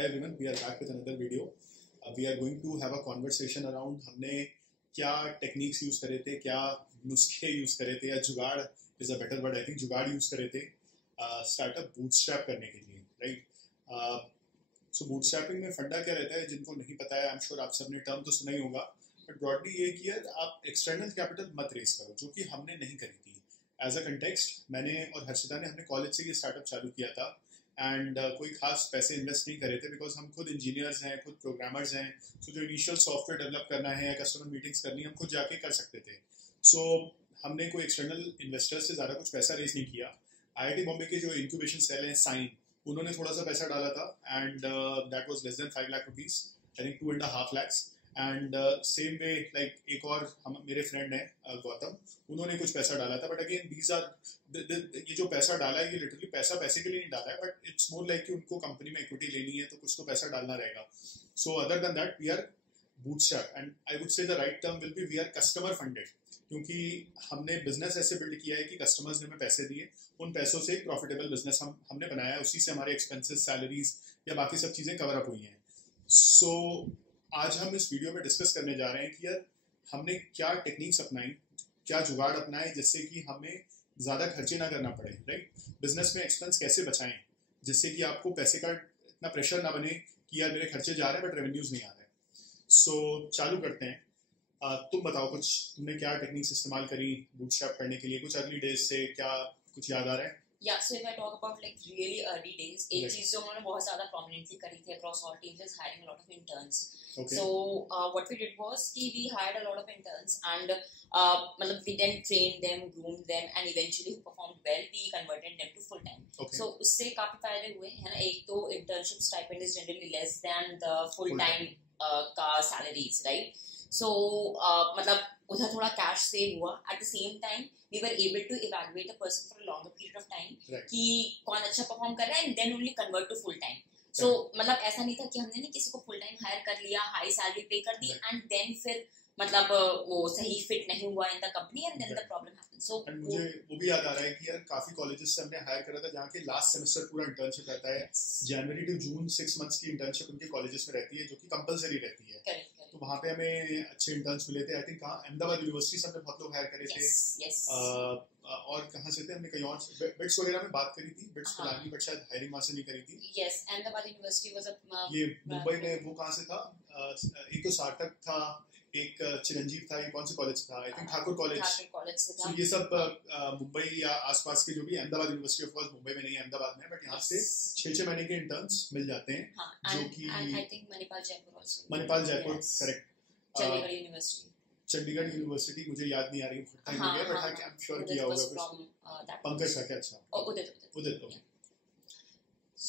Hi everyone, we are back with another video. We are going to have a conversation around हमने क्या techniques use करे थे, क्या नुस्खे यूज करे थे, या जुगाड़ is a better word I think, जुगाड़ यूज करे थे स्टार्टअप बूटस्ट्रैप करने के लिए, राइट? सो बूटस्ट्रैपिंग में फंडा क्या रहता है, जिनको नहीं पता है, आई एम श्योर आप सबने टर्म तो सुना ही होगा, बट ब्रॉडली ये कि यार आप एक्सटर्नल कैपिटल मत रेस करो, जो कि हमने नहीं करी थी. एज अ कंटेक्स्ट, मैंने और हर्षिता ने हमने कॉलेज से ये स्टार्टअप चालू किया था एंड कोई खास पैसे इन्वेस्ट नहीं करे थे, बिकॉज हम खुद इंजीनियर्स हैं, खुद प्रोग्रामर्स हैं. सो जो इनिशियल सॉफ्टवेयर डेवलप करना है या कस्टमर मीटिंग्स करनी है, हम खुद जाके कर सकते थे. सो हमने कोई एक्सटर्नल इन्वेस्टर्स से ज़्यादा कुछ पैसा रेस नहीं किया. IIT बॉम्बे के जो इंक्यूबेशन सेल हैं साइन, उन्होंने थोड़ा सा पैसा डाला था and that was less than 5 lakh rupees, I think 2.5 lakhs. And same way like एक और हम मेरे फ्रेंड हैं गौतम, उन्होंने कुछ पैसा डाला था. बट अगेन दीज आर ये जो पैसा डाला है, ये लिटरली पैसे के लिए नहीं डाला है, बट इट्स मोर लाइक कि उनको कंपनी में इक्विटी लेनी है तो कुछ तो पैसा डालना रहेगा. So other than that we are bootstrapped, and I would say the right term will be we are customer funded, क्योंकि हमने बिजनेस ऐसे बिल्ड किया है कि कस्टमर्स ने हमें पैसे दिए, उन पैसों से एक प्रॉफिटेबल बिजनेस हमने बनाया है, उसी से हमारे एक्सपेंसेस, सैलरीज या बाकी सब चीज़ें कवर अप हुई हैं. सो आज हम इस वीडियो में डिस्कस करने जा रहे हैं कि यार हमने क्या टेक्निक्स अपनाई, क्या जुगाड़ अपनाए जिससे कि हमें ज़्यादा खर्चे ना करना पड़े, राइट? बिजनेस में एक्सपेंस कैसे बचाएं जिससे कि आपको पैसे का इतना प्रेशर ना बने कि यार मेरे खर्चे जा रहे हैं बट रेवेन्यूज नहीं आ रहे. सो चालू करते हैं. तुम बताओ कुछ, तुमने क्या टेक्निक्स इस्तेमाल करी बूटस्ट्रैप करने के लिए, कुछ अर्ली डेज से क्या कुछ याद आ रहा है? Yeah, so if I talk about like really early days, एक चीज जो उन्होंने बहुत ज़्यादा prominently करी थी across all teams is hiring a lot of interns. Okay. So what we did was कि we hired a lot of interns and मतलब we then trained them, groomed them, and eventually who performed well, we converted them to full time. Okay. So उससे काफी फायदे हुए है ना. एक तो internship stipend is generally less than the full time का salaries, right? So मतलब उधर थोड़ा कैश सेव हुआ. At the same time we were able to evaluate the person for a longer period of time, right, कि कौन अच्छा perform कर रहा है, and then only convert to full time. So मतलब ऐसा नहीं था कि हमने ना किसी को फुल टाइम हायर कर लिया, हाई सैलरी पे कर दी, एंड देन फिर मतलब वो सही फिट नहीं हुआ in the company, and then the problem happened. So मुझे वो भी याद आ रहा है कि यार काफी कॉलेजेस से हमने हायर करा था जहाँ के लास्ट सेमेस्टर पूरा इंटर्नशिप रहता है. जनवरी टू जून 6 months की इंटर्नशिप उनके कॉलेजेस में रहती है, जो कि कंपलसरी रहती है. करेक्ट. तो वहाँ पे हमें अच्छे इंटर्न्स मिले थे. आई थिंक कहाँ, अहमदाबाद यूनिवर्सिटी से हमने बहुत लोग हायर करे थे. यस. और कहाँ से थे, हमने कहीं और बिट्स वगैरह में बात करी थी, बिट्स पिलानी, बट शायद हायरिंग वहाँ से नहीं करी थी. Yes, Ahmedabad university was a ये मुंबई में वो कहाँ से था, एक तो सार्थक था, एक चिरंजीव था, ये कौन से कॉलेज था, आई थिंक ठाकुर कॉलेज. से था. तो ये सब मुंबई या आसपास के जो भी, Ahmedabad university of course Mumbai में नहीं है, अहमदाबाद में, बट यहाँ से 6 महीने के इंटर्न्स मिल जाते हैं. जो कि I think Manipal Jaipur also. Manipal Jaipur, correct. Chandigarh university. Chandigarh university मुझे याद नहीं आ रही, बट आई एम श्योर किया होगा कुछ. पंकज का क्या? अच्छा, उदित.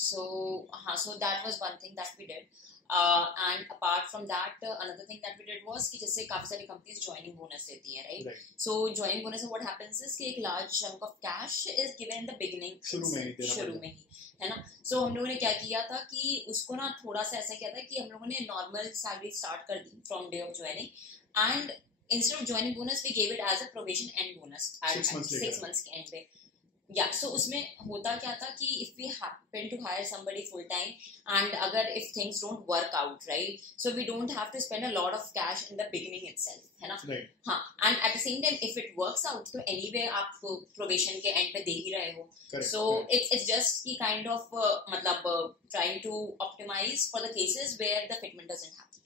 So that was one thing that we did. And apart from that, another thing that we did was कि जैसे काफी सारी companies joining bonus देती हैं, right? So joining bonus में what happens is कि एक large chunk of cash is given in the beginning. शुरू में ही है ना. So हम लोगों ने क्या किया था कि उसको ना थोड़ा सा ऐसा किया था कि हम लोगों ने normal salary start कर दी from day of joining, and instead of joining bonus we gave it as a probation end bonus at 6 months के end पे. Yeah, so उसमें होता क्या था कि if we happen to hire somebody full time and अगर if things don't work out, right, so we don't have to spend a lot of cash in the beginning itself, है ना. right. हाँ, and at the same time if it works out तो anyway आप probation के end पे दे ही रहे हो. Correct. So it's just की kind of मतलब trying to optimize for the cases where the fitment doesn't happen.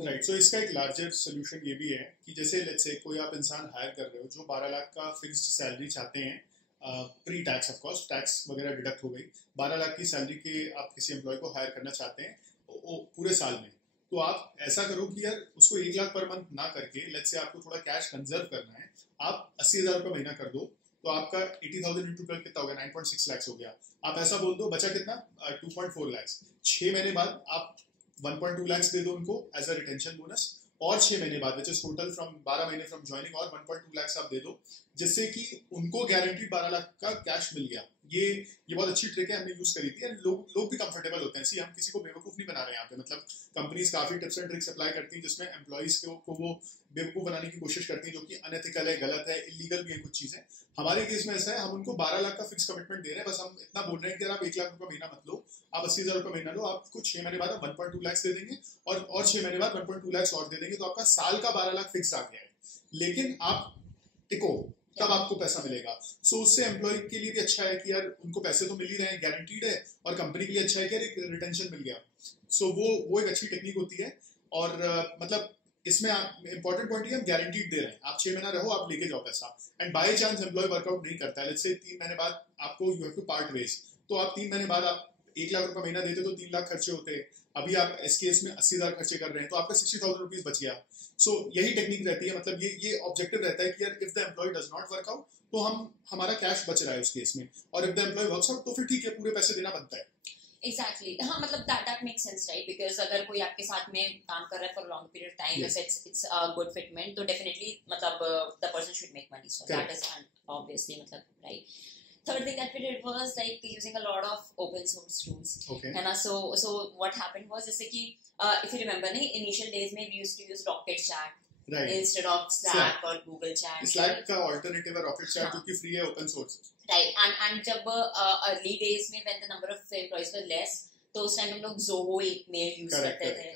Right. So इसका एक लार्जर सोल्यूशन ये भी है कि जैसे लेट्स से कोई आप इंसान हायर कर रहे हो जो 12 लाख का फिक्स्ड सैलरी चाहते हैं, pre tax of course, tax वगैरह डिडक्ट हो गई, 12 लाख की सैलरी के आप किसी एम्प्लॉय को हायर करना चाहते हैं पूरे साल में, तो आप ऐसा करो कि यार उसको 1 लाख पर मंथ ना करके, लेट्स से आपको थोड़ा कैश कंजर्व करना है, आप 80,000 रुपये महीना कर दो, तो आपका 80,000 into 12 कितना हो गया? 9.6 lakhs हो गया. आप ऐसा बोल दो, बचा कितना? 2.4 lakhs. 6 महीने बाद आप 1.2 lakhs दे दो उनको एज अ रिटेंशन बोनस, और 6 महीने बाद विच इज टोटल फ्रॉम 12 महीने फ्रॉम ज्वाइनिंग, और 1.2 lakhs आप दे दो, जिससे कि उनको गारंटी 12 लाख का कैश मिल गया. ये बहुत अच्छी ट्रिक है, हमने यूज करी थी। एंड लोग भी कंफर्टेबल होते हैं। सी हम किसी को बेवकूफ नहीं बना रहे हैं यहाँ पे। मतलब कंपनीज काफी टिप्स एंड ट्रिक्स अप्लाई करती हैं जिसमें एम्प्लॉइज को वो बेवकूफ बनाने की कोशिश करती हैं, जो कि अनएथिकल है, गलत है, इलीगल भी है कुछ चीजें। हमारे केस में ऐसा है, हम उनको 12 लाख का फिक्स कमिटमेंट दे रहे हैं। बस हम इतना बोल रहे हैं कि अगर आप 1 लाख रुपया महीना मत लो, आप 80,000 रुपये महीना लो, आपको 6 महीने बाद हम 1.2 लाख दे देंगे, और 6 महीने बाद 1.2 लाख और दे देंगे, तो आपका साल का 12 लाख फिक्स आ गया है। लेकिन आप टिको, तब आपको पैसा मिलेगा। सो उससे एम्प्लॉय के लिए भी अच्छा है कि यार उनको पैसे तो मिल ही रहे हैं, गारंटीड है, और कंपनी के लिए अच्छा है कि यार एक रिटेंशन मिल गया। सो वो एक अच्छी टेक्निक होती है। और मतलब इसमें इंपॉर्टेंट पॉइंट ये हम गारंटीड दे रहे हैं, आप 6 महीना रहो, आप लेके जाओ पैसा। And by chance employ work out नहीं करता है, लेट्स से 3 महीने बाद आपको you have to part wage, तो आप 3 महीने बाद आप 1 लाख रुपए महीना देते तो 3 लाख खर्चे होते, अभी आप इस केस में 80,000 खर्चे कर रहे हैं, तो आपका 60,000 रुपीज बच गया। सो यही टेक्निक रहती है। मतलब ये ऑब्जेक्टिव रहता है कि यार if the employ does not work out, तो हमारा कैश बच रहा है उस केस में, और if the employ works out तो फिर ठीक है, पूरे पैसे देना बनता है। एग्जैक्टली हाँ, मतलब that make sense right, because अगर कोई आपके साथ में काम कर रहा है for long period time, Yes. It's a good fitment, तो डेफिनेटली मतलब the person should make money, so that is obviously मतलब right. Third thing that we did was like using a lot of open source tools. Okay. है ना, so what happened was जैसे कि if you remember नहीं, initial days में we used to use Rocket Chat Right. instead of Slack और Google Chat. Slack का alternative है Rocket Chat, जो कि फ्री है, ओपन सोर्स। Right, and जब early days में when the number of employees were less, तो उस टाइम हम लोग Zoho एक मेल यूज करते थे।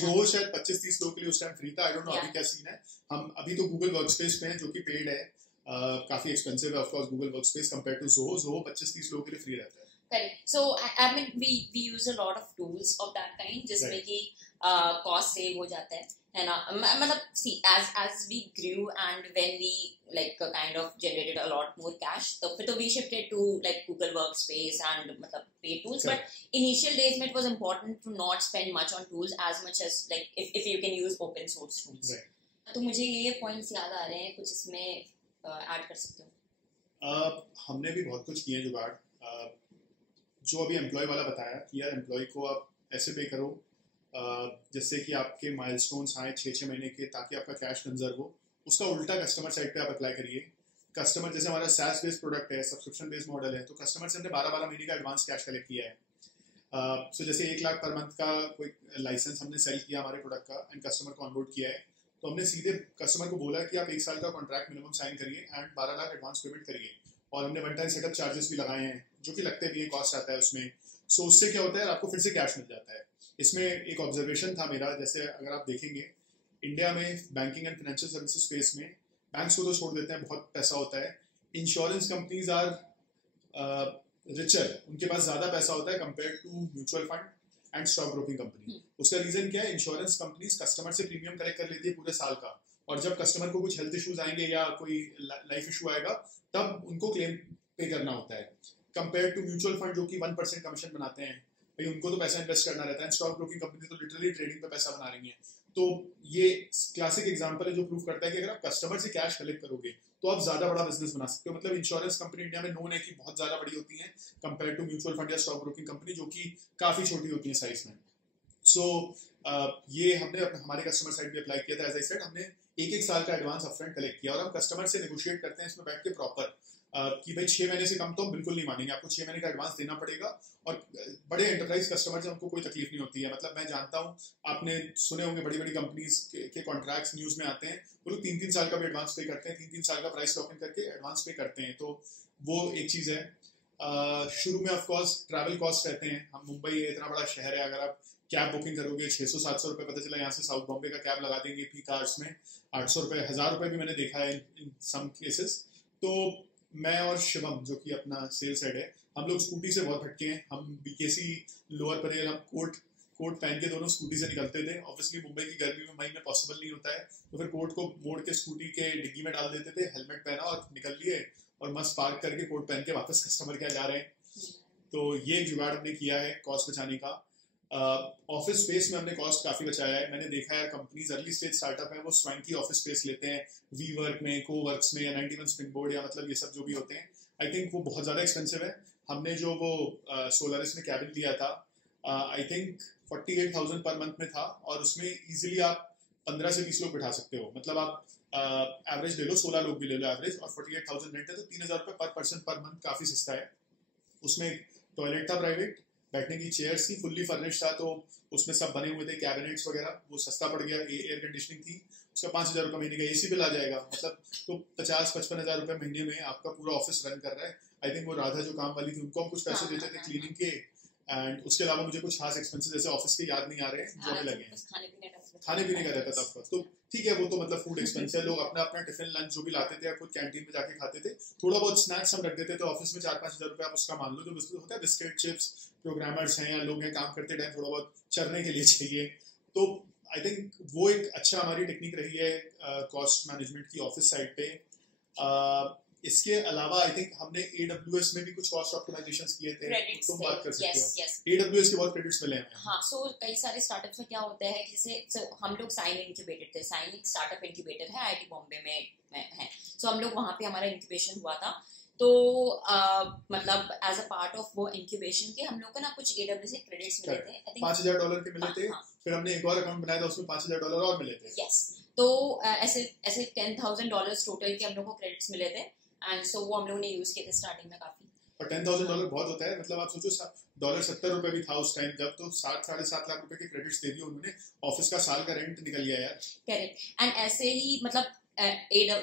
Zoho शायद 25-30 लोगों के लिए उस टाइम फ्री था, आई डोंट नो Yeah. अभी क्या सीन है। हम अभी तो गूगल वर्कस्पेस पे हैं, जो कि पेड है, काफी एक्सपेंसिव है of course Google workspace compare to Zoho 25-30 लोगों के लिए फ्री रहता है। Correct. So I mean we use a lot of tools of that kind जिसमें Right. कि cost save हो जाता है ना। मतलब see as we grew and when we like kind of generated a lot more cash, तो फिर तो we shifted to like Google Workspace and मतलब paid tools. Correct. But initial days में it was important to not spend much on tools as much as like if you can use open source tools. Right. तो मुझे ये points याद आ रहे हैं, कुछ इसमें ऐड कर सकते हो? हमने भी बहुत कुछ किए जुगाड़। जो अभी एम्प्लॉय वाला बताया कि यार एम्प्लॉय को आप ऐसे पे करो जिससे कि आपके माइलस्टोन्स आए 6-6 महीने के, ताकि आपका कैश कंजर्व हो। उसका उल्टा कस्टमर साइड पे आप अप्लाई करिए। कस्टमर, जैसे हमारा SaaS बेस्ड प्रोडक्ट है, सब्सक्रिप्शन बेस्ड मॉडल है, तो कस्टमर से हमने 12-12 महीने का एडवांस कैश कलेक्ट किया है। सो जैसे 1 लाख पर मंथ का कोई लाइसेंस हमने सेल किया हमारे प्रोडक्ट का, एंड कस्टमर को ऑनबोर्ड किया है, तो हमने सीधे कस्टमर को बोला कि आप 1 साल का कॉन्ट्रैक्ट मिनिमम साइन करिए एंड 12 लाख एडवांस पेमेंट करिए। और हमने वन टाइम सेटअप चार्जेस भी लगाए हैं, जो कि लगते भी हैं, कॉस्ट आता है उसमें। सो उससे क्या होता है, आपको फिर से कैश मिल जाता है। इसमें एक ऑब्जर्वेशन था मेरा, जैसे अगर आप देखेंगे इंडिया में banking and financial services space में बैंक्स को तो छोड़ देते हैं, बहुत पैसा होता है। इंश्योरेंस कंपनीज आर रिचर, उनके पास ज्यादा पैसा होता है compare to mutual fund and stock broking company. उसका रीजन क्या है, इंश्योरेंस कंपनीज कस्टमर से प्रीमियम कलेक्ट कर लेती है पूरे साल का, और जब कस्टमर को कुछ हेल्थ इश्यूज आएंगे या कोई लाइफ इशू आएगा, तब उनको क्लेम पे करना होता है, कंपेयर टू म्यूचुअल फंड जो कि 1% कमीशन बनाते हैं। भाई उनको तो पैसा इन्वेस्ट करना रहता है, स्टॉक ब्रोकिंग कंपनी तो लिटरली ट्रेडिंग पे पैसा बना रही है। तो ये क्लासिक एग्जांपल है जो प्रूव करता है कि अगर आप कस्टमर से कैश कलेक्ट करोगे तो आप ज्यादा बड़ा बिजनेस बना सकते हो। मतलब इंश्योरेंस कंपनी इंडिया में नोन है कि बहुत ज्यादा बड़ी होती है कंपेयर टू म्यूचुअल फंड या स्टॉक ब्रोकिंग कंपनी, जो कि काफी छोटी होती है साइज में। सो ये हमने हमारे कस्टमर साइड भी अप्लाई किया था। एज आई सेड, हमने 1-1 साल का एडवांस अपफ्रंट कलेक्ट किया, और हम कस्टमर से नेगोशिएट करते हैं इसमें बैठ के प्रॉपर कि भाई 6 महीने से कम तो हम बिल्कुल नहीं मानेंगे, आपको 6 महीने का एडवांस देना पड़ेगा। और बड़े एंटरप्राइज कस्टमर से उनको कोई तकलीफ नहीं होती है। मतलब मैं जानता हूँ, आपने सुने होंगे बड़ी बड़ी कंपनीज के कॉन्ट्रैक्ट्स न्यूज में आते हैं, वो लोग 3-3 साल का भी एडवांस पे करते हैं, 3-3 साल का प्राइस लॉक इन करके एडवांस पे करते हैं। तो वो एक चीज है। शुरू में ऑफकोर्स ट्रैवल कॉस्ट रहते हैं। हम मुंबई इतना बड़ा शहर है, अगर आप कैब बुकिंग करोगे 600-700 रुपये, पता चला यहाँ से साउथ बॉम्बे का कैब लगा देंगे पीक आवर्स में 800 रुपये, 1000 रुपये भी मैंने देखा है इन सम केसेस। तो मैं और शिवम, जो कि अपना सेल्स हेड है, हम लोग स्कूटी से बहुत भटके हैं। हम BKC लोअर परेल, हम कोट पहन के दोनों स्कूटी से निकलते थे। ऑब्वियसली मुंबई की गर्मी में मई में पॉसिबल नहीं होता है, तो फिर कोट को मोड़ के स्कूटी के डिग्गी में डाल देते थे, हेलमेट पहना और निकल लिए, और मस्त पार्क करके कोट पहन के वापस कस्टमर के यहाँ जा रहे हैं। तो ये जुगाड़ हमने किया है कॉस्ट बचाने का। ऑफिस स्पेस में हमने कॉस्ट काफी बचाया है। मैंने देखा है कंपनीज अर्ली स्टेज स्टार्टअप है, वो स्वैंकी ऑफिस स्पेस लेते हैं, वीवर्क में, कोवर्क्स में, या 91 स्प्रिंगबोर्ड, या मतलब ये सब जो भी होते हैं। आई थिंक वो बहुत ज्यादा एक्सपेंसिव है। हमने जो वो सोलरिस में कैबिन लिया था, आई थिंक 48,000 पर मंथ में था, और उसमें इजिली आप 15 से 20 लोग बिठा सकते हो। मतलब आप एवरेज ले लो, 16 लोग भी ले लो एवरेज, और 48,000 रेंट है, तो 3,000 रुपये पर पर्सन पर मंथ काफी सस्ता है। उसमें एक टॉयलेट था प्राइवेट, बैठने की चेयर्स थी, फुल्ली फर्निश्ड था, तो उसमें सब बने हुए थे कैबिनेट्स वगैरह, वो सस्ता पड़ गया, एयर कंडीशनिंग थी, उसका 5,000 रुपये महीने का एसी बिल आ जाएगा, मतलब तो 50-55 हज़ार रुपये महीने में आपका पूरा ऑफिस रन कर रहा है। आई थिंक वो राधा जो काम वाली थी उनको हम कुछ पैसे देते थे क्लीनिंग के, एंड उसके अलावा मुझे कुछ खास एक्सपेंसेस जैसे ऑफिस के याद नहीं आ रहे हैं जो हमें लगे हैं। खाने पीने का रहता था ऑफकोर्स, तो ठीक है वो तो मतलब फूड एक्सपेंस है, लोग अपना अपना टिफिन लंच जो भी लाते थे या खुद कैंटीन में जाके खाते थे, थोड़ा बहुत स्नैक्स हम रख देते थे ऑफिस में, 4-5 हज़ार रुपये आप उसका मान लो, जो बिस्कुट होता है बिस्किट चिप्स, प्रोग्रामर्स हैं या लोग हैं काम करते टाइम थोड़ा बहुत चरने के लिए चाहिए, तो आई थिंक वो एक अच्छा हमारी टेक्निक रही है कॉस्ट मैनेजमेंट की ऑफिस साइड पे। इसके अलावा आई थिंक हमने AWS में भी कुछ कॉस्ट ऑप्टिमाइजेशंस किए थे, तुम बात कर सकते हो। AWS के बहुत क्रेडिट्स मिले हैं। हाँ, सो कई सारे स्टार्टअप्स में क्या होता है, जैसे हम लोग साइन इंक्यूबेटेड थे, साइन एक स्टार्टअप इंक्यूबेटर है IIT बॉम्बे में है, सो हम लोग वहाँ पे हमारा इंक्यूबेशन हुआ था, तो मतलब एज अ पार्ट ऑफ वो इंक्यूबेशन के हम लोग को ना कुछ AWS से क्रेडिट्स मिले थे, $5,000 के मिले थे, फिर हमने एक और अकाउंट बनाया था उसमें $5,000 और मिले थे। यस, तो ऐसे $10,000 टोटल के हम लोग को क्रेडिट्स मिले थे, एंड सो वो हम लोगों ने यूज किए थे स्टार्टिंग में काफी। और $10,000 बहुत होता है, मतलब आप सोचो $70 भी था उस टाइम जब, तो 7-7.5 लाख रुपए के क्रेडिट्स दे दिए उन्होंने, ऑफिस का साल का रेंट निकल गया यार। करेक्ट, एंड ऐसे ही मतलब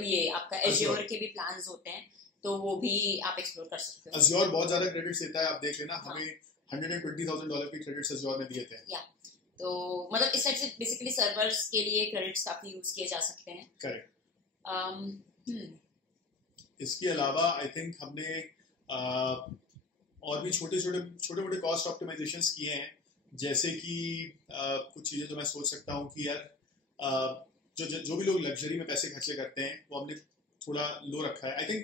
ये आपका एज्योर के भी प्लान्स होते हैं, तो वो भी आप एक्सप्लोर कर सकते हो। एज्योर बहुत ज्यादा क्रेडिट्स देता है, आप देख लेना, हमें $120,000 के क्रेडिट्स एज्योर ने दिए थे। या तो मतलब इस टाइप से बेसिकली सर्वर्स के लिए क्रेडिट्स काफी यूज किए जा सकते हैं। करेक्ट। इसके अलावा आई थिंक हमने और भी छोटे मोटे कॉस्ट ऑप्टिमाइजेशंस किए हैं, जैसे कि कुछ चीज़ें जो मैं सोच सकता हूँ कि यार जो भी लोग लग्जरी में पैसे खर्चे करते हैं वो हमने थोड़ा लो रखा है। आई थिंक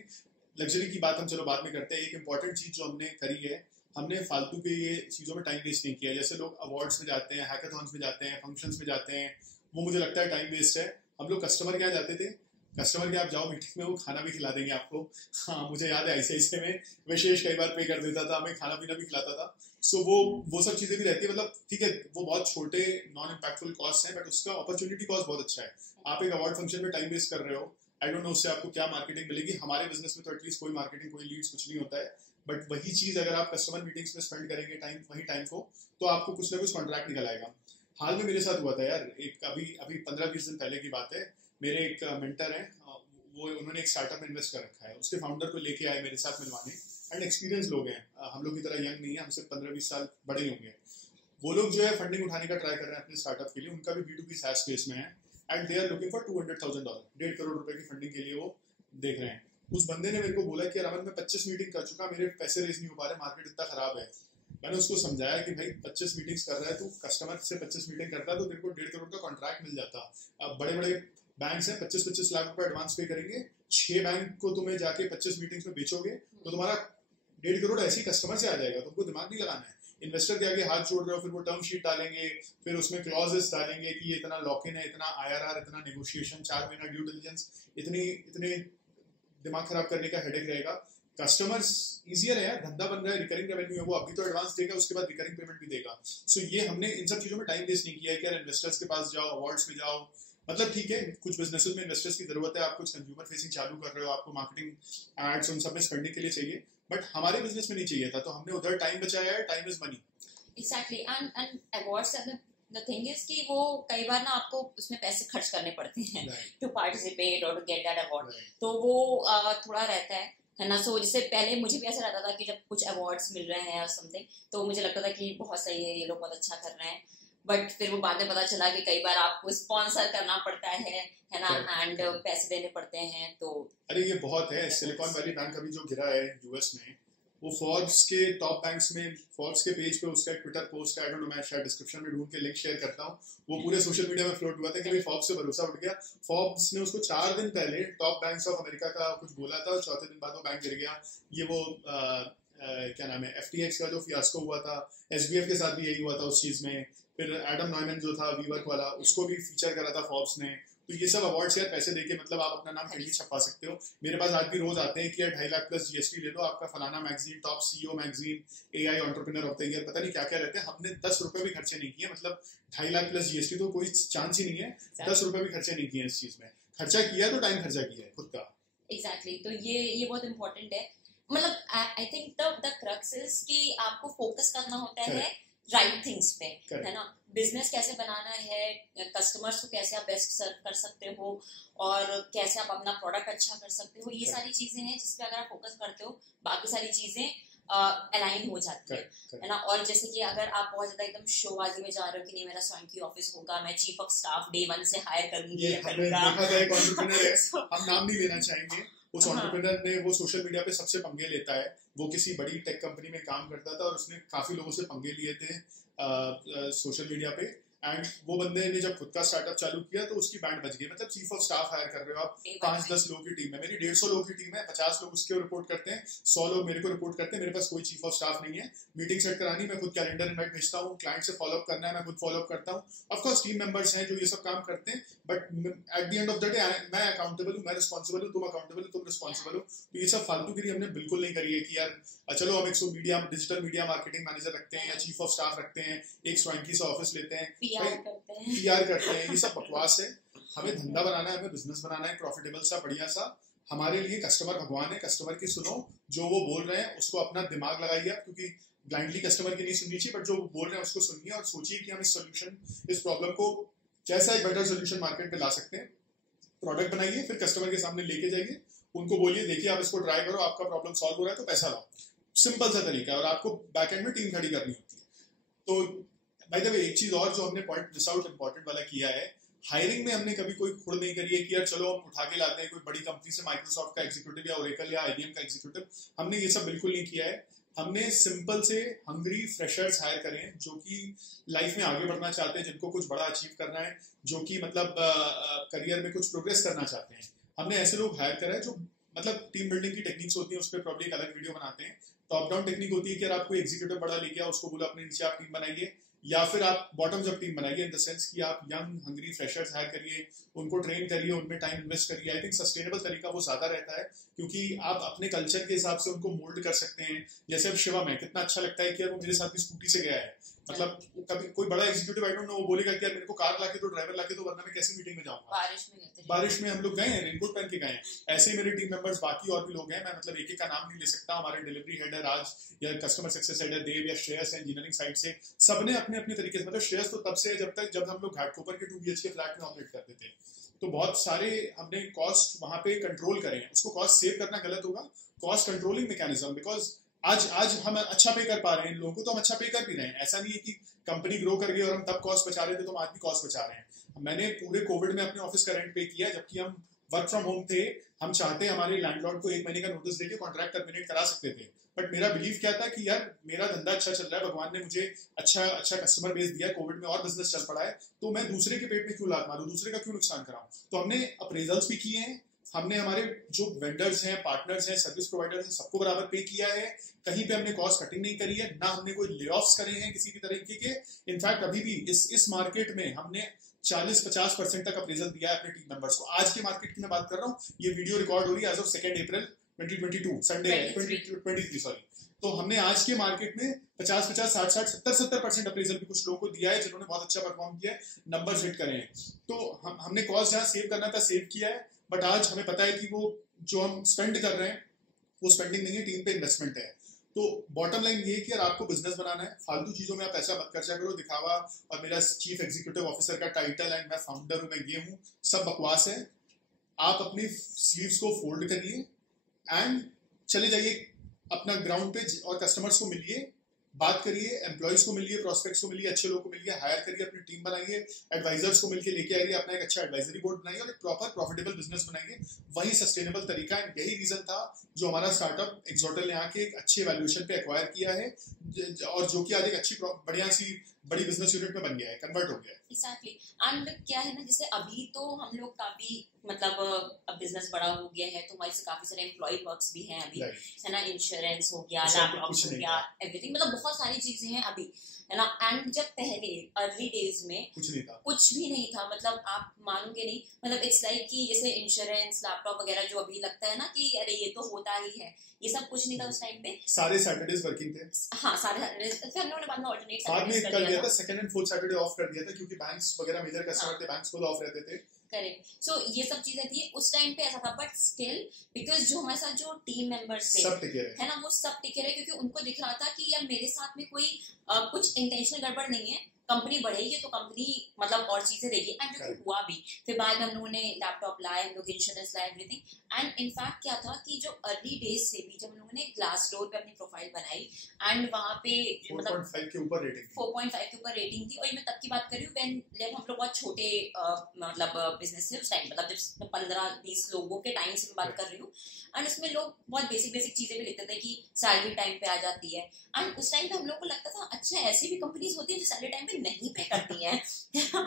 लग्जरी की बात हम चलो बाद में करते हैं, एक इंपॉर्टेंट चीज़ जो हमने करी है, हमने फालतू के ये चीज़ों में टाइम वेस्ट नहीं किया। जैसे लोग अवार्ड्स में जाते हैं, हैकाथॉन्स में जाते हैं, फंक्शंस में जाते हैं, वो मुझे लगता है टाइम वेस्ट है। हम लोग कस्टमर के यहाँ जाते थे, कस्टमर के आप जाओ मीटिंग में, वो खाना भी खिला देंगे आपको। हाँ, मुझे याद है ICICI में विशेष कई बार पे कर देता था, हमें खाना पीना भी खिलाता था। सो वो सब चीज़ें भी रहती है, मतलब ठीक है वो बहुत छोटे नॉन इम्पैक्टफुल कॉस्ट हैं, बट उसका अपॉर्चुनिटी कॉस्ट बहुत अच्छा है। आप एक अवार्ड फंक्शन में टाइम वेस्ट कर रहे हो, आई डोंट नो उससे आपको क्या मार्केटिंग मिलेगी। हमारे बिजनेस में तो एटलीस्ट कोई मार्केटिंग, कोई लीड्स, कुछ नहीं होता है, बट वही चीज़ अगर आप कस्टमर मीटिंग्स में स्पेंड करेंगे वही टाइम को, तो आपको कुछ ना कुछ कॉन्ट्रैक्ट निकल आएगा। हाल में मेरे साथ हुआ था यार, एक अभी 15-20 दिन पहले की बात है, मेरे एक मेंटर हैं, वो उन्होंने एक स्टार्टअप में इन्वेस्ट कर रखा है, उसके फाउंडर को लेके आए मेरे साथ मिलवाने, एंड एक्सपीरियंस लोग हैं, हम लोग की तरह यंग नहीं है, हमसे 15-20 साल बड़े ही होंगे। वो लोग जो है फंडिंग उठाने का ट्राई कर रहे हैं अपने स्टार्टअप के लिए, उनका भी B2B SaaS स्पेस में है, and they are looking for $200,000, 1.5 crore रुपए की फंडिंग के लिए वो देख रहे हैं। उस बंदे ने मेरे को बोला कि रमन मैं 25 मीटिंग कर चुका, मेरे पैसे रेज नहीं हो पा रहे, मार्केट इतना खराब है। मैंने उसको समझाया कि भाई 25 मीटिंग्स कर रहा है, तू कस्टमर से 25 मीटिंग करता तो तेरे को 1.5 करोड़ का कॉन्ट्रैक्ट मिल जाता। अब बड़े बड़े बैंक्स हैं, 25-25 लाख रुपए एडवांस पे करेंगे, 6 बैंक को तुम्हें जाके 25 मीटिंग्स में बेचोगे तो तुम्हारा 1.5 करोड़ ऐसे ही कस्टमर से आ जाएगा, तुमको दिमाग नहीं लगाना है। इन्वेस्टर के आगे हाथ जोड़ रहे हो, फिर वो टर्म शीट डालेंगे, फिर उसमें क्लॉजेस डालेंगे कि ये इतना लॉक इन है, इतना IRR, इतना नेगोशिएशन, 4 महीना ड्यू डिलिजेंस, इतने दिमाग खराब करने का हेडेक रहेगा। कस्टमर्स इजियर है, धंधा बन रहा है, रिकरिंग रेवेन्यू है, वो अभी तो एडवांस देगा, उसके बाद रिकरिंग पेमेंट भी देगा। सो ये हमने इन सब चीजों में टाइम वेस्ट नहीं किया है कि यार इन्वेस्टर्स के पास जाओ, अवार्ड्स में जाओ। मतलब ठीक है कुछ बिजनेसेस में इन्वेस्टर्स की जरूरत है, आप कुछ कंज्यूमर फेसिंग चालू कर रहे हो, आपको मार्केटिंग एड्स उन सब में स्पेंडिंग के लिए चाहिए, बट हमारे बिजनेस में नहीं चाहिए था, तो हमने उधर टाइम बचाया है। Time is money. Exactly, and awards the thing is कि वो कई बार ना आपको उसमें पैसे खर्च करने पड़ते हैं टू पार्टिसिपेट और टू गेट दैट अवार्ड, तो वो थोड़ा रहता है ना। सो जिससे पहले मुझे भी ऐसा रहता था कि जब कुछ अवार्ड्स मिल रहे हैं और समथिंग, तो मुझे लगता था कि बहुत सही है, ये लोग बहुत अच्छा कर रहे हैं, बट फिर वो बाद में पता चला कि कई बार आपको स्पॉन्सर करना पड़ता है ना, एंड पैसे देने पड़ते हैं। तो अरे ये बहुत है, सिलिकॉन वैली बैंक अभी जो गिरा है US में, वो फोर्ब्स के टॉप बैंक्स में, फोर्ब्स के पेज पे उसका एक ट्विटर पोस्ट है, आई डोंट नो, मैं शायद डिस्क्रिप्शन में ढूंढ के लिंक शेयर करता हूँ, वो पूरे सोशल मीडिया में फ्लोट हुआ था कि भाई फोर्ब्स से भरोसा उठ गया। फोर्ब्स ने उसको 4 दिन पहले टॉप बैंक्स ऑफ अमेरिका का कुछ बोला था, और चौथे दिन बाद वो बैंक गिर गया। ये वो क्या नाम है, FTX का जो फियास्को हुआ था, SBF के साथ भी यही हुआ था उस चीज में। फिर एडम नॉयमन जो था वीवर्क वाला, उसको भी फीचर करा था फोर्ब्स ने। तो ये सब अवार्ड्स यार पैसे देके, मतलब आप अपना नाम कहीं छपा सकते हो। मेरे पास आज भी रोज आते हैं कि यार 2.5 लाख प्लस GST ले लो, आपका फलाना magazine, top CEO magazine, AI entrepreneur of the year, पता नहीं क्या क्या रहते हैं। हमने 10 रुपए भी खर्चे नहीं किए, मतलब 2.5 लाख प्लस GST तो कोई चांस ही नहीं है, 10 रुपए भी खर्चे नहीं किए इस चीज में। खर्चा किया तो टाइम खर्चा किया है खुद का। एग्जैक्टली, तो ये बहुत इंपॉर्टेंट है। मतलब I think the crux is कि आपको फोकस करना होता है राइट थिंग्स पे, है ना। बिजनेस कैसे बनाना है, कस्टमर्स को कैसे आप बेस्ट सर्व कर सकते हो, और कैसे आप अपना प्रोडक्ट अच्छा कर सकते हो, ये सारी चीजें हैं जिसपे अगर आप फोकस करते हो बाकी सारी चीजें अलाइन हो जाती है ना। और जैसे कि अगर आप बहुत ज्यादा एकदम शोबाजी में जा रहे हो कि नहीं मेरा स्वयं की ऑफिस होगा, मैं चीफ ऑफ स्टाफ डे 1 से हायर करूंगी, हम नाम नहीं लेना चाहेंगे, उस एंटरप्रेन्योर ने वो सोशल मीडिया पे सबसे पंगे लेता है, वो किसी बड़ी टेक कंपनी में काम करता था और उसने काफी लोगों से पंगे लिए थे सोशल मीडिया पे, एंड वो बंदे ने जब खुद का स्टार्टअप चालू किया तो उसकी बैंड बच गई। मतलब चीफ ऑफ स्टाफ हायर कर रहे हो आप, 5-10 लोगों की टीम है, मेरी 150 लोगों की टीम है, 50 लोग उसके रिपोर्ट करते हैं, 100 लोग मेरे को रिपोर्ट करते हैं, मेरे पास कोई चीफ ऑफ स्टाफ नहीं है, मीटिंग सेट करानी मैं खुद कैलेंडर इनवाइट भेजता हूँ, क्लाइंट से फॉलोअप करना है मैं खुद फॉलोअप करता हूँ। ऑफकोर्स टीम मेंबर्स हैं जो ये सब काम करते हैं, but at the end of the day मैं अकाउंटेबल हूँ, मैं रिस्पॉन्सिबल हूँ, तुम अकाउंटेबल हो, तुम रिस्पॉन्सिबल हो। तो ये सब फालतूगिरी हमने बिल्कुल नहीं करी है कि यार चलो हम एक डिजिटल मीडिया मार्केटिंग मैनेजर रखते हैं या चीफ ऑफ स्टाफ रखते हैं, एक स्वयं से ऑफिस लेते हैं, पीआर करते हैं, ये सब बकवास है। हमें धंधा बनाना है, हमें बिजनेस बनाना है प्रॉफिटेबल सा बढ़िया सा। हमारे लिए कस्टमर भगवान है, कस्टमर की सुनो, जो वो बोल रहे हैं उसको अपना दिमाग लगाइए आप, क्योंकि ब्लाइंडली कस्टमर की नहीं सुननी चाहिए, बट जो बोल रहे हैं उसको सुनिए और सोचिए कि हम इस प्रॉब्लम को कैसा एक बेटर सोल्यूशन मार्केट पे ला सकते हैं। प्रोडक्ट बनाइए, फिर कस्टमर के सामने लेके जाइए, उनको बोलिए देखिए आप इसको ट्राई करो, आपका प्रॉब्लम सॉल्व हो रहा है तो पैसा लाओ, सिंपल सा तरीका है। और आपको बैकएंड में टीम खड़ी करनी होती है। तो बाय द वे एक चीज और जो हमने पॉइंट मिस आउट इंपॉर्टेंट वाला किया है, हायरिंग में हमने कभी कोई खुड़ नहीं करी है कि यार चलो हम उठा के लाते हैं कोई बड़ी कंपनी से माइक्रोसॉफ्ट का एग्जीक्यूटिव या ओरेकल या आईबीएम का एग्जीक्यूटिव, हमने ये सब बिल्कुल नहीं किया है। हमने सिंपल से हंग्री फ्रेशर्स हायर करे हैं जो कि लाइफ में आगे बढ़ना चाहते हैं, जिनको कुछ बड़ा अचीव करना है, जो कि मतलब करियर में कुछ प्रोग्रेस करना चाहते हैं। हमने ऐसे लोग हायर करा है जो मतलब टीम बिल्डिंग की टेक्निक्स होती है, उस पर प्रॉब्ली एक अलग वीडियो बनाते हैं। टॉप डाउन टेक्निक होती है कि अगर आपको एग्जीक्यूटिव बड़ा लेके आओ, उसको बोला अपने नीचे आप टीम बनाइए, या फिर आप बॉटम्स अप टीम बनाइए, इन द सेंस कि आप यंग हंग्री फ्रेशर्स हायर करिए, उनको ट्रेन करिए, उनमें टाइम इन्वेस्ट करिए। आई थिंक सस्टेनेबल तरीका वो ज्यादा रहता है, क्योंकि आप अपने कल्चर के हिसाब से उनको मोल्ड कर सकते हैं। जैसे अब शिवम है, कितना अच्छा लगता है कि यार वो मेरे साथ भी स्कूटी से गया है, मतलब कभी कोई बड़ा एग्जीक्यूटिव आई डोंट नो वो बोलेगा कि यार मेरे को कार लाके तो, ड्राइवर लाके तो, वरना मैं कैसे मीटिंग में जाऊंगा। बारिश में हम लोग गए हैं, रेनकोट पहन के गए हैं। ऐसे ही मेरे टीम मेंबर्स बाकी और भी लोग हैं, मैं मतलब एक का नाम नहीं ले सकता। हमारे डिलीवरी हेड है राज, या कस्टमर सक्सेस हेड है देव, या श्रेयस है इंजीनियरिंग साइड से। सबने अपने अपने तरीके से, मतलब श्रेयस तो तब से जब हम लोग घाटकोपर के 2 BHK फ्लैट में ऑपरेट करते थे, तो बहुत सारे हमने कॉस्ट वहां पे कंट्रोल करे हैं। उसको कॉस्ट सेव करना गलत होगा, कॉस्ट कंट्रोलिंग मैकेनिज्म, बिकॉज आज हम अच्छा पे कर पा रहे हैं, लोगों को तो हम अच्छा पे कर भी रहे हैं। ऐसा नहीं है कि कंपनी ग्रो कर गई और हम तब कॉस्ट बचा रहे थे तो हम आज भी कॉस्ट बचा रहे हैं। मैंने पूरे कोविड में अपने ऑफिस का रेंट पे किया, जबकि हम वर्क फ्रॉम होम थे। हम चाहते हमारे लैंडलॉर्ड को 1 महीने का नोटिस देके कॉन्ट्रैक्ट टर्मिनेट करा सकते थे, बट मेरा बिलीव क्या था कि यार मेरा धंधा अच्छा चल रहा है, भगवान ने मुझे अच्छा कस्टमर बेस दिया है, कोविड में और बिजनेस चल पड़ा है, तो मैं दूसरे के पेट में क्यों लात मारूं, दूसरे का क्यों नुकसान कराऊं। तो हमने अप्रेजल्स भी किए हैं, हमने हमारे जो वेंडर्स हैं, पार्टनर्स हैं, सर्विस प्रोवाइडर्स हैं, सबको बराबर पे किया है। कहीं पे हमने कॉस्ट कटिंग नहीं करी है, ना हमने कोई ले ऑफ्स करे हैं किसी भी तरीके के। इनफैक्ट अभी भी इस मार्केट में हमने 40-50% तक अप्रेजल दिया है अपने टीम मेंबर्स को। आज के मार्केट की मैं बात कर रहा हूँ, ये वीडियो रिकॉर्ड हो रही है एज ऑफ 2 अप्रैल 2022, संडे है 2023 सॉरी। तो हमने आज के मार्केट में 50-50, 60-60, 70-70% अप्रेजल भी कुछ लोगों को दिया है जिन्होंने बहुत अच्छा परफॉर्म किया है, नंबर हिट करे हैं। तो हमने कॉस्ट जहाँ सेव करना था सेव किया है, बट आज हमें पता है कि वो जो हम स्पेंड कर रहे हैं वो स्पेंडिंग नहीं है, टीम पे इन्वेस्टमेंट है। तो बॉटम लाइन ये है कि यार आपको बिजनेस बनाना है, फालतू चीजों में आप पैसा मत खर्चा करो, दिखावा और मेरा चीफ एग्जीक्यूटिव ऑफिसर का टाइटल एंड मैं फाउंडर हूं, मैं ये हूं, सब बकवास है। आप अपनी स्लीव्स को फोल्ड करिए एंड चले जाइए अपना ग्राउंड पे और कस्टमर्स को मिलिए, बात करिए, एम्प्लॉइज को मिलिए, प्रोस्पेक्ट्स को मिलिए, अच्छे लोगों को मिलिए, हायर करिए, अपनी टीम बनाइए, एडवाइजर्स को मिलकर लेके आइए, अपना एक अच्छा एडवाइजरी बोर्ड बनाइए और एक प्रॉपर प्रॉफिटेबल बिजनेस बनाइए। वही सस्टेनेबल तरीका है। यही रीजन था जो हमारा स्टार्टअप एक्सोटल ने आके एक अच्छे वैल्यूएशन पे एक्वायर किया है और जो कि आज एक अच्छी बढ़िया सी बड़ी बिजनेस यूनिट में बन गया है, कन्वर्ट हो गया है। Exactly. एंड क्या है ना, जैसे अभी तो हम लोग काफी मतलब अब बिजनेस बड़ा हो गया है तो हमारे से काफी सारे एम्प्लॉय वर्क्स भी हैं अभी, है ना, इंश्योरेंस हो गया, लैपटॉप हो गया, एवरीथिंग, मतलब बहुत सारी चीजें हैं अभी, है ना। एंड जब पहले अर्ली डेज में कुछ भी नहीं था, मतलब आप मानोगे नहीं, मतलब इट्स लाइक कि जैसे इंश्योरेंस, लैपटॉप वगैरह जो अभी लगता है ना कि अरे ये तो होता ही है, ये सब कुछ नहीं था उस टाइम पे। सारे सैटरडेज वर्किंग थे। हाँ, सारे सैटरडेज, फिर हम लोगों ने बाद में ऑल्टरनेट कर दिया था, second and fourth Saturday of कर दिया था, क्योंकि बैंक्स वगैरह मेजर कस्टमर थे, बैंक्स खुद ऑफ रहते थे, करेक्ट। सो ये सब चीजें थी उस टाइम पे, ऐसा था, बट स्टिल बिकॉज जो हमारे साथ जो टीम मेंबर्स थे सब टिके रहे है ना, वो सब टिके रहे, क्योंकि उनको दिख रहा था कि यार मेरे साथ में कोई कुछ इंटेंशनल गड़बड़ नहीं है, कंपनी बढ़ेगी तो कंपनी मतलब और चीजें देगी, एंड जो Correct. हुआ भी। फिर बाद में हम लोगों ने लैपटॉप लाए, हम लोग इंश्योरेंस लाए, एवरीथिंग। एंड इनफैक्ट क्या था कि जो अर्ली डेज से भी जब हम लोगों ने ग्लास डोर पे अपनी प्रोफाइल बनाई, एंड वहां पे मतलब 4.5 के ऊपर रेटिंग 4.5 के ऊपर रेटिंग थी, और ये मैं तब की बात कर रही हूँ व्हेन जब हम लोग बहुत छोटे मतलब बिजनेस थे उस टाइम, मतलब जब 15-20 लोगों के टाइम से मैं बात कर रही हूँ। एंड उसमें लोग बहुत बेसिक बेसिक चीजें भी लिखते थे कि सैलरी टाइम पे आ जाती है, एंड उस टाइम पे हम लोग को लगता था अच्छा ऐसी भी कंपनीज होती है जो सैलरी टाइम पे नहीं पे करती हैं।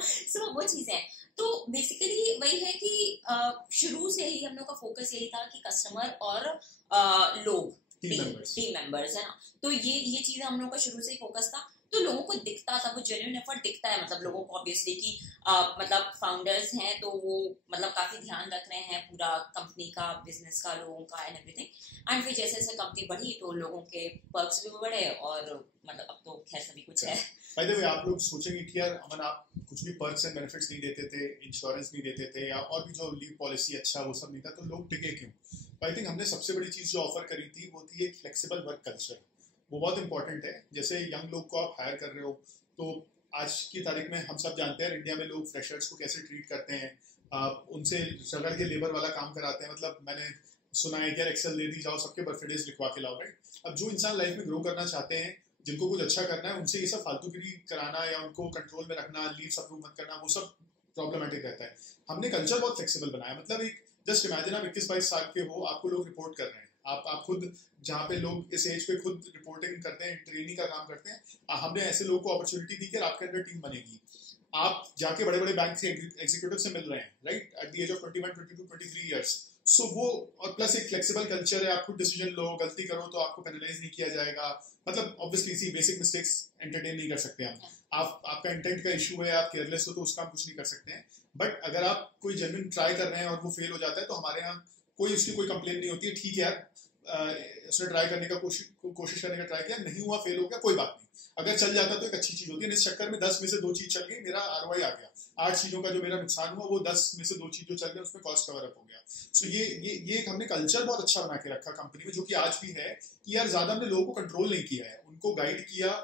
सो वो चीजें हैं। तो बेसिकली वही है कि शुरू से ही हम लोग का फोकस यही था कि कस्टमर और लोग, टीम मेंबर्स है ना, तो ये चीजें हम लोग का शुरू से ही फोकस था। तो लोगों को दिखता था, वो जेन्युइन एफर्ट दिखता है, मतलब लोगों को ऑब्वियसली कि मतलब फाउंडर्स हैं तो वो मतलब काफी ध्यान रख रहे हैं पूरा कंपनी का, बिजनेस का, लोगों का एंड एवरीथिंग। एंड फिर जैसे जैसे कंपनी बढ़ी तो लोगों के पर्क्स भी बढ़े, और मतलब अब तो खैर सभी कुछ है। बाय द वे आप लोग सोचेंगे कि यार अमन आप कुछ भी पर्क्स एंड बेनिफिट्स नहीं देते थे, इंश्योरेंस नहीं देते थे, या और भी जो लीव पॉलिसी अच्छा वो सब नहीं था, तो लोग टिके क्यों? आई थिंक हमने सबसे बड़ी चीज जो ऑफर करी थी वो थी एक फ्लेक्सिबल वर्क कल्चर। वो बहुत इंपॉर्टेंट है। जैसे यंग लोग को आप हायर कर रहे हो, तो आज की तारीख में हम सब जानते हैं इंडिया में लोग फ्रेशर्स को कैसे ट्रीट करते हैं, उनसे रगड़ के लेबर वाला काम कराते हैं। मतलब मैंने सुना है कि यार एक्सेल दे दी जाओ, सबके बर्थडेज लिखवा के लाओ, राइट? अब जो इंसान लाइफ में ग्रो करना चाहते हैं, जिनको कुछ अच्छा करना है, उनसे ये सब फालतूगिरी कराना या उनको कंट्रोल में रखना, लीव अप्रूव मत करना, वो सब प्रॉब्लमेटिक रहता है। हमने कल्चर बहुत फ्लेक्सिबल बनाया। मतलब एक जस्ट इमेजिन आप 21-22 साल के हो, आपको लोग रिपोर्ट कर रहे हैं, आप खुद, जहाँ पे लोग इस एज पे खुद रिपोर्टिंग करते हैं, ट्रेनिंग का काम करते हैं, हमने ऐसे लोगों को अपॉर्चुनिटी दी कि आपके अंदर टीम बनेगी। आप जाके बड़े बड़े बैंक से एग्जीक्यूटिव से मिल रहे हैं, right, at the age of 21, 22, 23 years. So वो, और प्लस एक फ्लेक्सिबल कल्चर है, आप खुद डिसीजन लो, गलती करो तो आपको पेनलाइज नहीं किया जाएगा। मतलब ऑब्वियसली इसी बेसिक मिस्टेक्स एंटरटेन नहीं कर सकते हम। आपका इंटेंट का इशू है, आप केयरलेस हो, तो उसका हम कुछ नहीं कर सकते हैं। बट अगर आप कोई जेन्युइन ट्राई कर रहे हैं और वो फेल हो जाता है, तो हमारे यहाँ कोई उसकी कोई कंप्लेन नहीं होती है। ठीक है यार, उसने ट्राई करने का कोशिश करने का ट्राई किया, नहीं हुआ, फेल हो गया, कोई बात नहीं। अगर चल जाता तो एक अच्छी चीज होती है। इस चक्कर में 10 में से 2 चीज चल गई, मेरा ROI आ गया। 8 चीजों का जो मेरा नुकसान हुआ, वो 10 में से 2 चीज जो चल गया उसमें कॉस्ट कवर अप हो गया। सो ये हमने कल्चर बहुत अच्छा बना के रखा कंपनी में, जो कि आज भी है कि यार ज्यादा हमने लोगों को कंट्रोल नहीं किया है, उनको गाइड किया।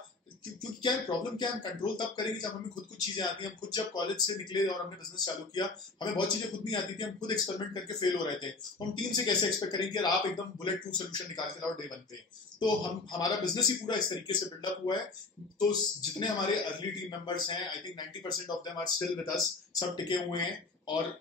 क्योंकि क्या है प्रॉब्लम, क्या हम कंट्रोल तब करेंगे जब हमें खुद कुछ चीजें आती हैं। हम खुद जब कॉलेज से निकले और हमने बिजनेस चालू किया, हमें बहुत चीजें खुद नहीं आती थी, हम खुद एक्सपेरिमेंट करके फेल हो रहे थे। हम टीम से कैसे एक्सपेक्ट करेंगे यार आप एकदम बुलेट प्रूफ सोल्यूशन निकाल के लाओ डे 1 पे? तो हमारा बिजनेस ही पूरा इस तरीके से बिल्डअप हुआ है। तो जितने हमारे अर्ली टीम मेंबर्स हैं, I think 90% of them are still with us, सब टिके हुए हैं। और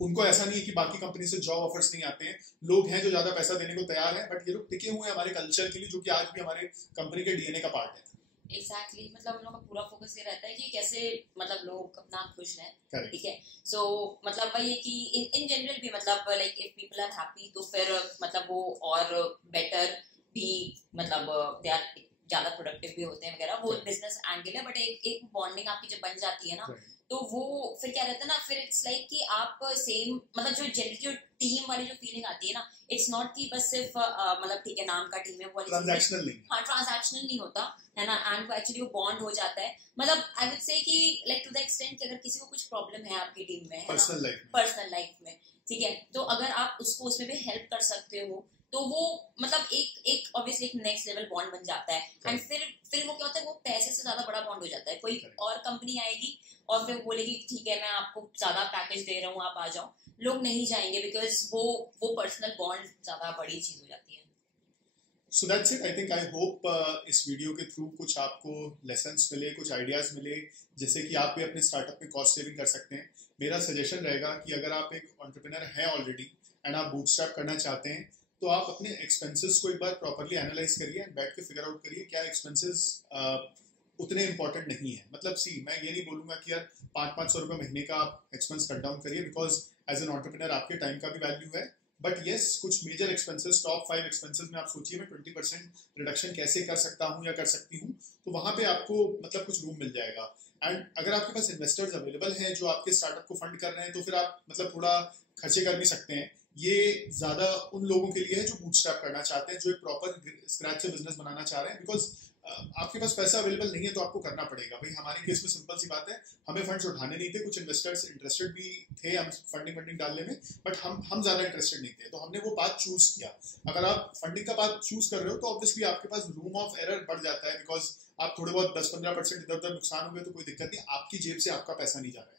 उनको ऐसा नहीं है कि बाकी कंपनी से जॉब ऑफर्स नहीं आते हैं। लोग हैं जो ज्यादा पैसा देने को तैयार है, बट ये लोग टिके हुए हैं हमारे कल्चर के लिए, जो कि आज भी हमारे कंपनी के DNA का पार्ट है। एग्जैक्टली मतलब हम लोग का पूरा फोकस ये रहता है कि कैसे मतलब लोग अपना खुश हैं, ठीक है। सो मतलब वही है कि इन जनरल भी मतलब like if people are happy तो फिर मतलब वो और बेटर भी मतलब दे आर ज्यादा प्रोडक्टिव भी होते हैं वगैरह, वो बिजनेस एंगल है। बट एक बॉन्डिंग आपकी जब बन जाती है ना, तो वो फिर क्या रहता है ना, फिर इट्स लाइक कि आप सेम मतलब जो टीम वाली जो फीलिंग आती है ना, इट्स नॉट कि बस सिर्फ मतलब ठीक है नाम का टीम है, वो ट्रांजैक्शनल नहीं, हाँ ट्रांजैक्शनल नहीं होता है ना, एंड वो एक्चुअली वो बॉन्ड हो जाता है। मतलब आई वुड से कि लाइक टू द एक्सटेंट कि अगर किसी को कुछ प्रॉब्लम है आपकी टीम में, पर्सनल लाइफ में, ठीक है, तो अगर आप उसको उसमें भी हेल्प कर सकते हो, तो वो मतलब एक ऑब्वियसली एक नेक्स्ट लेवल बॉन्ड बन जाता है। एंड फिर वो क्या होता है, वो पैसे से ज्यादा बड़ा बॉन्ड हो जाता है। कोई और कंपनी आएगी और फिर बोलेगी ठीक है मैं आपको ज्यादा पैकेज दे रहा हूँ, आप आ जाओ, लोग नहीं जाएंगे, बिकॉज वो पर्सनल बॉन्ड ज्यादा बड़ी चीज हो जाती है। So that's it. I think I hope इस वीडियो के थ्रू कुछ आपको लेसन्स मिले, कुछ आइडियाज मिले, जैसे कि आप भी अपने स्टार्टअप में कॉस्ट सेविंग कर सकते हैं। मेरा सजेशन रहेगा कि अगर आप एक एंटरप्रेन्योर हैं ऑलरेडी एंड आप बूटस्ट्रैप करना चाहते हैं, तो आप अपने एक्सपेंसेस को एक बार प्रॉपरली एनालाइज करिए एंड बैठ के फिगर आउट करिए क्या एक्सपेंसेस उतने इंपॉर्टेंट नहीं है। मतलब मैं ये नहीं बोलूंगा कि यार 500-500 रुपये महीने का आप एक्सपेंस कट डाउन करिए, बिकॉज एज एन एंटरप्रेन्योर आपके टाइम का भी वैल्यू है। बट येस, कुछ मेजर एक्सपेंसेस, टॉप 5 एक्सपेंसेस में आप सोचिए मैं 20% रिडक्शन कैसे कर सकता हूँ या कर सकती हूँ, तो वहां पे आपको मतलब कुछ रूम मिल जाएगा। एंड अगर आपके पास इन्वेस्टर्स अवेलेबल हैं जो आपके स्टार्टअप को फंड कर रहे हैं, तो फिर आप मतलब थोड़ा खर्चे कर भी सकते हैं। ये ज्यादा उन लोगों के लिए है जो बूटस्ट्रैप करना चाहते हैं, जो एक प्रॉपर स्क्रैच से बिजनेस बनाना चाह रहे हैं। बिकॉज आपके पास पैसा अवेलेबल नहीं है तो आपको करना पड़ेगा भाई। हमारे केस में सिंपल सी बात है, हमें फंड्स उठाने नहीं थे, कुछ इन्वेस्टर्स इंटरेस्टेड भी थे हम फंडिंग डालने में, बट हम ज्यादा इंटरेस्टेड नहीं थे, तो हमने वो पाथ चूज किया। अगर आप फंडिंग का पाथ चूज कर रहे हो तो ऑब्वियसली आपके पास रूम ऑफ एरर बढ़ जाता है, बिकॉज आप थोड़े बहुत 10-15% इधर उधर नुकसान हुए तो कोई दिक्कत नहीं, आपकी जेब से आपका पैसा नहीं जा रहा है।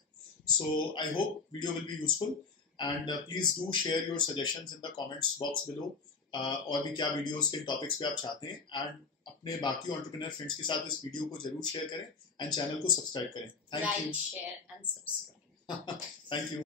So I hope video will be useful and please do share your suggestions in the comments box below, और भी क्या वीडियोस के टॉपिक्स पे आप चाहते हैं, एंड अपने बाकी एंटरप्रेन्योर फ्रेंड्स के साथ इस वीडियो को जरूर शेयर करें एंड चैनल को सब्सक्राइब करें। Thank you. Like, share and subscribe. Thank you.